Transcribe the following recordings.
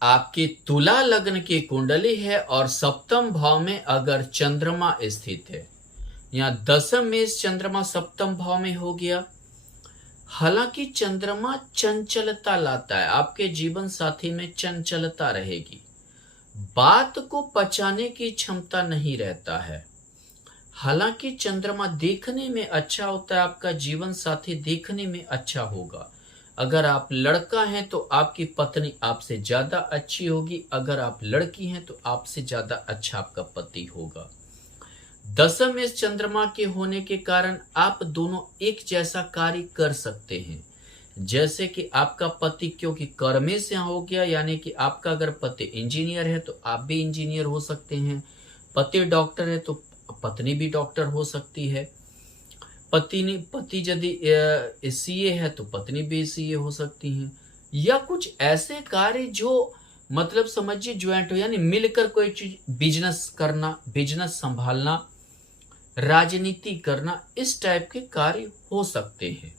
आपकी तुला लग्न की कुंडली है और सप्तम भाव में अगर चंद्रमा स्थित है, यहाँ दशम में चंद्रमा सप्तम भाव में हो गया। हालांकि चंद्रमा चंचलता लाता है, आपके जीवन साथी में चंचलता रहेगी, बात को पचाने की क्षमता नहीं रहता है। हालांकि चंद्रमा देखने में अच्छा होता है, आपका जीवन साथी देखने में अच्छा होगा। अगर आप लड़का हैं तो आपकी पत्नी आपसे ज्यादा अच्छी होगी, अगर आप लड़की हैं तो आपसे ज्यादा अच्छा आपका पति होगा। दशम में चंद्रमा के होने के कारण आप दोनों एक जैसा कार्य कर सकते हैं। जैसे कि आपका पति क्योंकि कर्मे से हो गया, यानी कि आपका अगर पति इंजीनियर है तो आप भी इंजीनियर हो सकते हैं, पति डॉक्टर है तो पत्नी भी डॉक्टर हो सकती है, पति यदि सीए है तो पत्नी भी सीए हो सकती हैं, या कुछ ऐसे कार्य जो मतलब समझिए ज्वाइंट हो, यानी मिलकर कोई चीज बिजनेस करना, बिजनेस संभालना, राजनीति करना, इस टाइप के कार्य हो सकते हैं।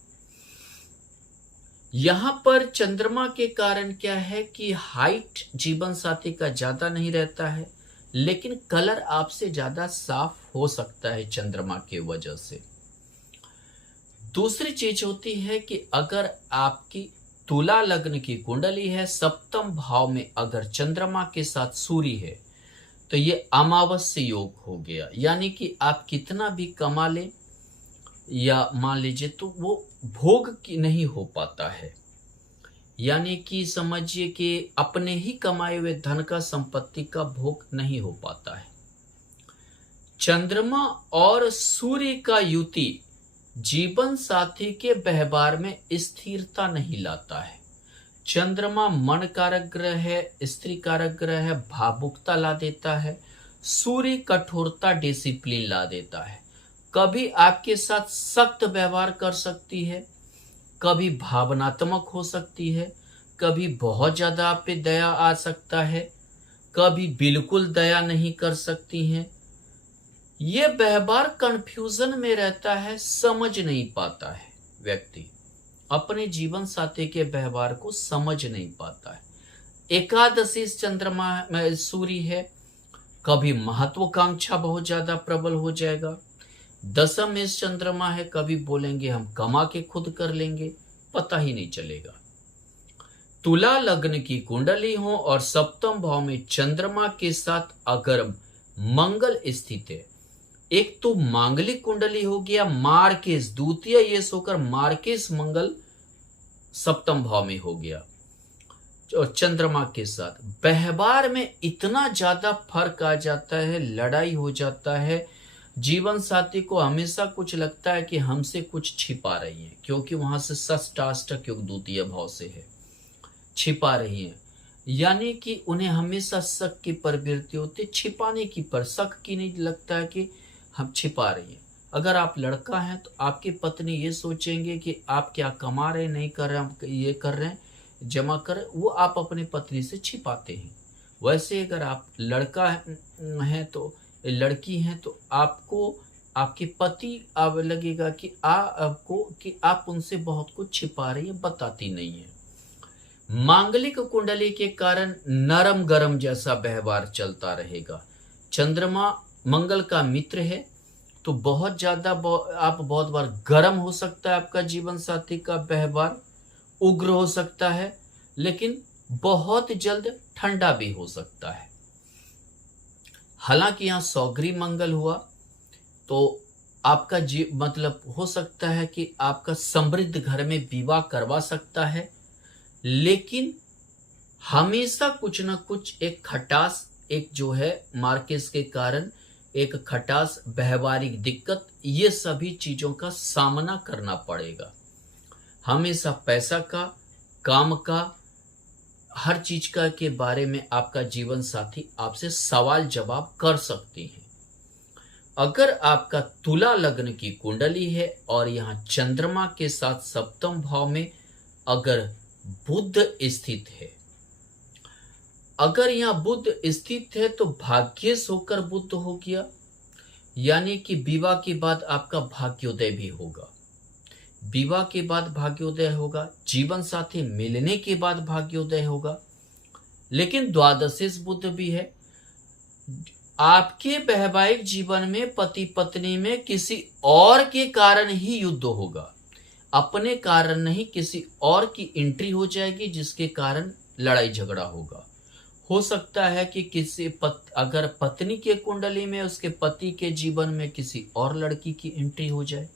यहां पर चंद्रमा के कारण क्या है कि हाइट जीवन साथी का ज्यादा नहीं रहता है, लेकिन कलर आपसे ज्यादा साफ हो सकता है चंद्रमा की वजह से। दूसरी चीज होती है कि अगर आपकी तुला लग्न की कुंडली है, सप्तम भाव में अगर चंद्रमा के साथ सूर्य है तो ये अमावस्या योग हो गया, यानी कि आप कितना भी कमा ले या मान लीजिए तो वो भोग की नहीं हो पाता है, यानी कि समझिए कि अपने ही कमाए हुए धन का, संपत्ति का भोग नहीं हो पाता है। चंद्रमा और सूर्य का युति जीवन साथी के व्यवहार में स्थिरता नहीं लाता है। चंद्रमा मन कारक ग्रह है, स्त्री कारक ग्रह है, भावुकता ला देता है। सूर्य कठोरता, डिसिप्लिन ला देता है। कभी आपके साथ सख्त व्यवहार कर सकती है, कभी भावनात्मक हो सकती है, कभी बहुत ज्यादा आप पे दया आ सकता है, कभी बिल्कुल दया नहीं कर सकती हैं। ये व्यवहार कंफ्यूजन में रहता है, समझ नहीं पाता है, व्यक्ति अपने जीवन साथी के व्यवहार को समझ नहीं पाता है। एकादशी चंद्रमा में सूर्य है, कभी महत्वाकांक्षा बहुत ज्यादा प्रबल हो जाएगा। दशम में चंद्रमा है, कभी बोलेंगे हम कमा के खुद कर लेंगे, पता ही नहीं चलेगा। तुला लग्न की कुंडली हो और सप्तम भाव में चंद्रमा के साथ अगर मंगल स्थित है, एक तो मांगलिक कुंडली हो गया मार्केस, द्वितीय ये सोकर मार्केस मंगल सप्तम भाव में हो गया और चंद्रमा के साथ व्यवहार में इतना ज्यादा फर्क आ जाता है, लड़ाई हो जाता है। जीवन साथी को हमेशा कुछ लगता है कि हमसे कुछ छिपा रही है, क्योंकि वहां से षष्ठाष्टक योग द्वितीय भाव से है, छिपा रही है, यानी कि उन्हें हमेशा शक की प्रवृत्ति होती है, छिपाने की, पर शक की नहीं लगता है कि हम छिपा रही हैं। अगर आप लड़का हैं तो आपकी पत्नी ये सोचेंगे कि आप क्या कमा रहे, नहीं कर रहे, हम ये कर रहे हैं, जमा कर, वो आप अपनी पत्नी से छिपाते हैं। वैसे अगर आप लड़का हैं तो लड़की हैं तो आपको आपके पति अब लगेगा कि आपको कि आप उनसे बहुत कुछ छिपा रही है, बताती नहीं है। मांगलिक कुंडली के कारण नरम गरम जैसा व्यवहार चलता रहेगा। चंद्रमा मंगल का मित्र है तो बहुत ज्यादा आप बहुत बार गर्म हो सकता है, आपका जीवन साथी का व्यवहार उग्र हो सकता है, लेकिन बहुत जल्द ठंडा भी हो सकता है। हालांकि यहाँ सौगरी मंगल हुआ तो आपका मतलब हो सकता है कि आपका समृद्ध घर में विवाह करवा सकता है, लेकिन हमेशा कुछ ना कुछ एक खटास, एक जो है मार्केस के कारण एक खटास, व्यवहारिक दिक्कत, ये सभी चीजों का सामना करना पड़ेगा। हमेशा पैसा का, काम का, हर चीज का के बारे में आपका जीवन साथी आपसे सवाल जवाब कर सकती है। अगर आपका तुला लग्न की कुंडली है और यहाँ चंद्रमा के साथ सप्तम भाव में अगर बुध स्थित है, अगर यहाँ बुध स्थित है तो भाग्येश होकर बुध हो गया, यानी कि विवाह के बाद आपका भाग्योदय भी होगा। विवाह के बाद भाग्योदय होगा, जीवन साथी मिलने के बाद भाग्योदय होगा। लेकिन द्वादशेश बुध भी है। आपके वैवाहिक जीवन में पति पत्नी में किसी और के कारण ही युद्ध होगा, अपने कारण नहीं, किसी और की एंट्री हो जाएगी जिसके कारण लड़ाई झगड़ा होगा। हो सकता है कि अगर पत्नी के कुंडली में उसके पति के जीवन में किसी और लड़की की एंट्री हो जाए,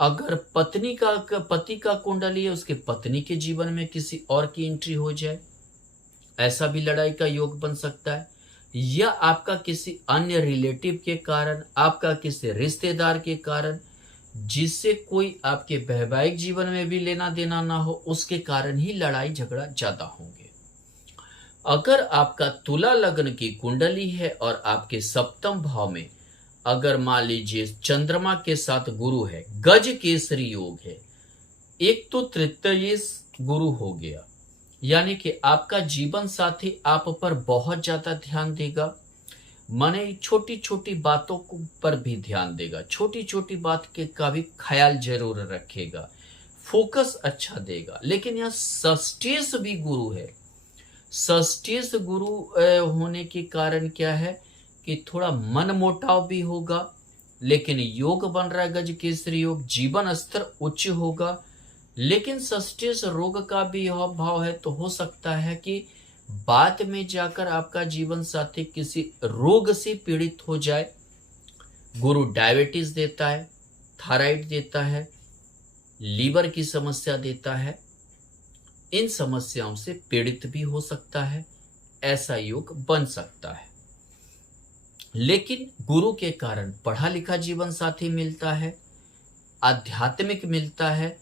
अगर पति का कुंडली है, उसके पत्नी के जीवन में किसी और की एंट्री हो जाए, ऐसा भी लड़ाई का योग बन सकता है। या आपका किसी अन्य रिलेटिव के कारण, आपका किसी रिश्तेदार के कारण, जिससे कोई आपके वैवाहिक जीवन में भी लेना देना ना हो, उसके कारण ही लड़ाई झगड़ा ज्यादा होंगे। अगर आपका तुला लग्न की कुंडली है और आपके सप्तम भाव में अगर मान लीजिए चंद्रमा के साथ गुरु है, गज केसरी योग है, एक तो तृतीयेश गुरु हो गया, यानी कि आपका जीवन साथी आप पर बहुत ज्यादा ध्यान देगा, माने छोटी छोटी बातों पर भी ध्यान देगा, छोटी छोटी बात के का भी ख्याल जरूर रखेगा, फोकस अच्छा देगा। लेकिन यहाँ षष्ठेश भी गुरु है। षष्ठेश गुरु होने के कारण क्या है कि थोड़ा मन मोटाव भी होगा, लेकिन योग बन रहा है गज केसरी योग, जीवन स्तर उच्च होगा। लेकिन षष्ठेश रोग का भी भाव है, तो हो सकता है कि बाद में जाकर आपका जीवन साथी किसी रोग से पीड़ित हो जाए। गुरु डायबिटीज देता है, थायराइड देता है, लीवर की समस्या देता है, इन समस्याओं से पीड़ित भी हो सकता है, ऐसा योग बन सकता है। लेकिन गुरु के कारण पढ़ा लिखा जीवन साथी मिलता है, आध्यात्मिक मिलता है,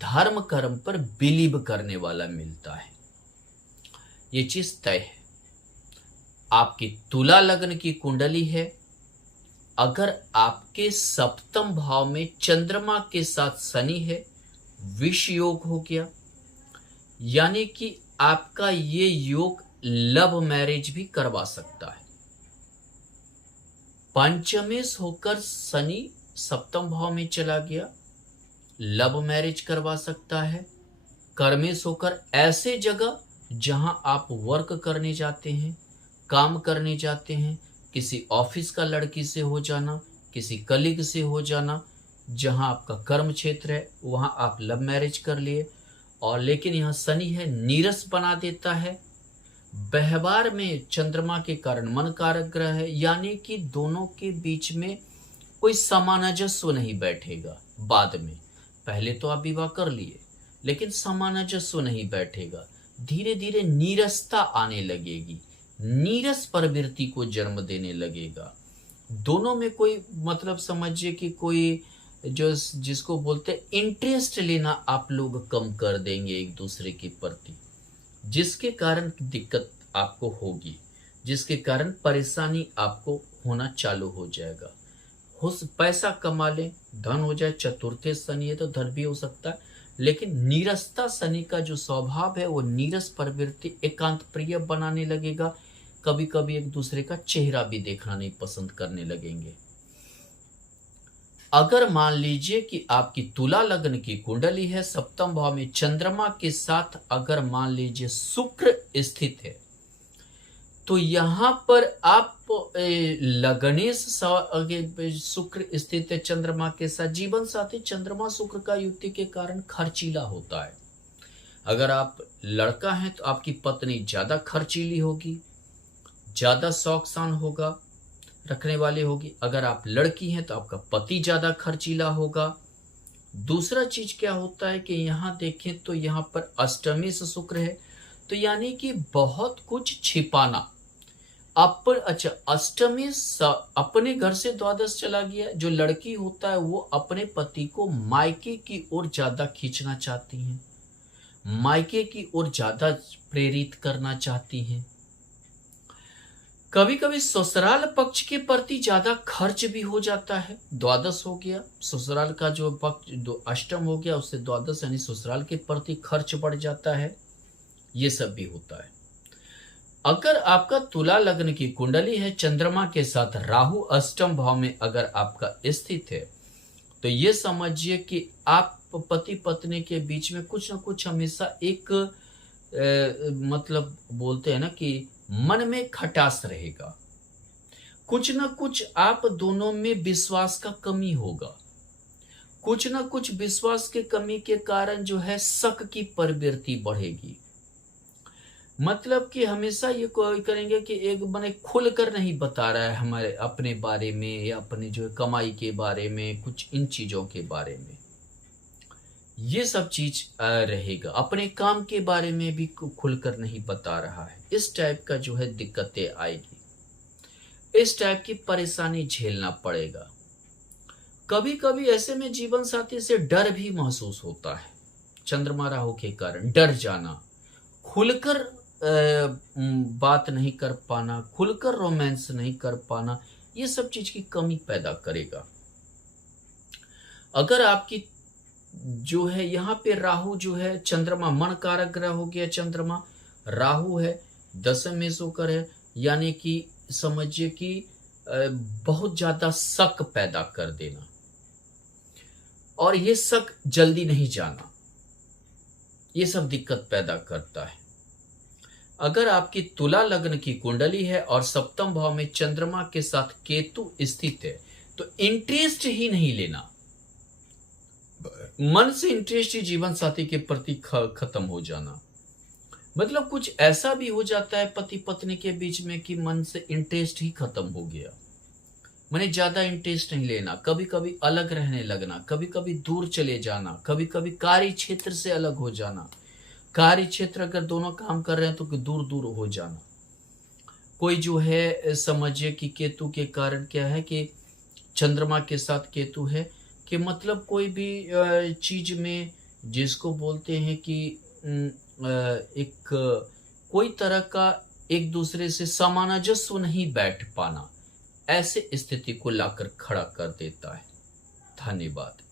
धर्म कर्म पर बिलीव करने वाला मिलता है, ये चीज तय है। आपकी तुला लग्न की कुंडली है, अगर आपके सप्तम भाव में चंद्रमा के साथ शनि है, विष योग हो गया, यानी कि आपका ये योग लव मैरिज भी करवा सकता है। पंचमेश होकर शनि सप्तम भाव में चला गया, लव मैरिज करवा सकता है। कर्मेश होकर ऐसे जगह जहां आप वर्क करने जाते हैं, काम करने जाते हैं, किसी ऑफिस का लड़की से हो जाना, किसी कलीग से हो जाना, जहां आपका कर्म क्षेत्र है वहां आप लव मैरिज कर लिए। और लेकिन यहाँ शनि है, नीरस बना देता है। व्यवहार में चंद्रमा के कारण मन कारक ग्रह है, यानी कि दोनों के बीच में कोई सामंजस्य नहीं बैठेगा। बाद में पहले तो आप विवाह कर लिए, लेकिन सामंजस्य नहीं बैठेगा, धीरे धीरे नीरसता आने लगेगी, नीरस प्रवृत्ति को जन्म देने लगेगा। दोनों में कोई मतलब समझिए कि कोई जो जिसको बोलते हैं इंटरेस्ट लेना आप लोग कम कर देंगे एक दूसरे के प्रति, जिसके कारण दिक्कत आपको होगी, जिसके कारण परेशानी आपको होना चालू हो जाएगा। पैसा कमा लें, धन हो जाए, चतुर्थे शनि है तो धन भी हो सकता है, लेकिन नीरसता शनि का जो स्वभाव है वो नीरस प्रवृत्ति एकांत प्रिय बनाने लगेगा। कभी कभी एक दूसरे का चेहरा भी देखना नहीं पसंद करने लगेंगे। अगर मान लीजिए कि आपकी तुला लग्न की कुंडली है, सप्तम भाव में चंद्रमा के साथ अगर मान लीजिए शुक्र स्थित है, तो यहां पर आप लग्नेश शुक्र स्थित है चंद्रमा के साथ, जीवन साथी चंद्रमा शुक्र का युति के कारण खर्चीला होता है। अगर आप लड़का हैं तो आपकी पत्नी ज्यादा खर्चीली होगी, ज्यादा शौकसान होगा रखने वाली होगी। अगर आप लड़की हैं तो आपका पति ज्यादा खर्चीला होगा। दूसरा चीज क्या होता है कि यहाँ देखें तो यहाँ पर अष्टमी से शुक्र है, तो यानी कि बहुत कुछ छिपाना। अच्छा, अष्टमी अपने घर से द्वादश चला गया, जो लड़की होता है वो अपने पति को मायके की ओर ज्यादा खींचना चाहती हैं, मायके की ओर ज्यादा प्रेरित करना चाहती हैं। कभी कभी ससुराल पक्ष के प्रति ज्यादा खर्च भी हो जाता है। द्वादश हो गया, ससुराल का जो पक्ष अष्टम हो गया, उससे द्वादश यानी ससुराल के प्रति खर्च बढ़ जाता है, ये सब भी होता है। अगर आपका तुला लग्न की कुंडली है, चंद्रमा के साथ राहु अष्टम भाव में अगर आपका स्थित है, तो ये समझिए कि आप पति पत्नी के बीच में कुछ न कुछ हमेशा एक मतलब बोलते हैं ना कि मन में खटास रहेगा। कुछ ना कुछ आप दोनों में विश्वास का कमी होगा। कुछ ना कुछ विश्वास के कमी के कारण जो है शक की प्रवृत्ति बढ़ेगी। मतलब कि हमेशा ये कोई करेंगे कि एक माने खुलकर नहीं बता रहा है हमारे अपने बारे में या अपने जो है कमाई के बारे में, कुछ इन चीज़ों के बारे में। ये सब चीज़ रहेगा। अपने काम के बारे में भी खुलकर नहीं बता रहा है। इस टाइप का जो है दिक्कतें आएगी। इस टाइप की परेशानी झेलना पड़ेगा। कभी-कभी ऐसे में जीवन साथी से डर भी महसूस होता है। चंद्रमा राहु के कारण डर जाना, खुलकर बात नहीं कर पाना, खुलकर रोमांस नहीं कर पाना, ये सब चीज की कमी पैदा करेगा। अगर आपकी जो है यहाँ पे राहु जो है, चंद्रमा मन कारक ग्रह हो गया, चंद्रमा राहु है, दशम में होकर है, यानी कि समझिए कि बहुत ज्यादा शक पैदा कर देना, और ये शक जल्दी नहीं जाना, ये सब दिक्कत पैदा करता है। अगर आपकी तुला लग्न की कुंडली है और सप्तम भाव में चंद्रमा के साथ केतु स्थित है, तो इंटरेस्ट ही नहीं लेना, मन से इंटरेस्ट ही जीवन साथी के प्रति खत्म हो जाना। मतलब कुछ ऐसा भी हो जाता है पति पत्नी के बीच में कि मन से इंटरेस्ट ही खत्म हो गया, मैंने ज्यादा इंटरेस्ट नहीं लेना, कभी कभी अलग रहने लगना, कभी कभी दूर चले जाना, कभी कभी कार्य क्षेत्र से अलग हो जाना। कार्य क्षेत्र अगर दोनों काम कर रहे हैं तो दूर दूर हो जाना। कोई जो है समझिए कि केतु के कारण क्या है कि चंद्रमा के साथ केतु है कि मतलब कोई भी चीज में जिसको बोलते हैं कि एक कोई तरह का एक दूसरे से सामंजस्य नहीं बैठ पाना, ऐसे स्थिति को लाकर खड़ा कर देता है। धन्यवाद।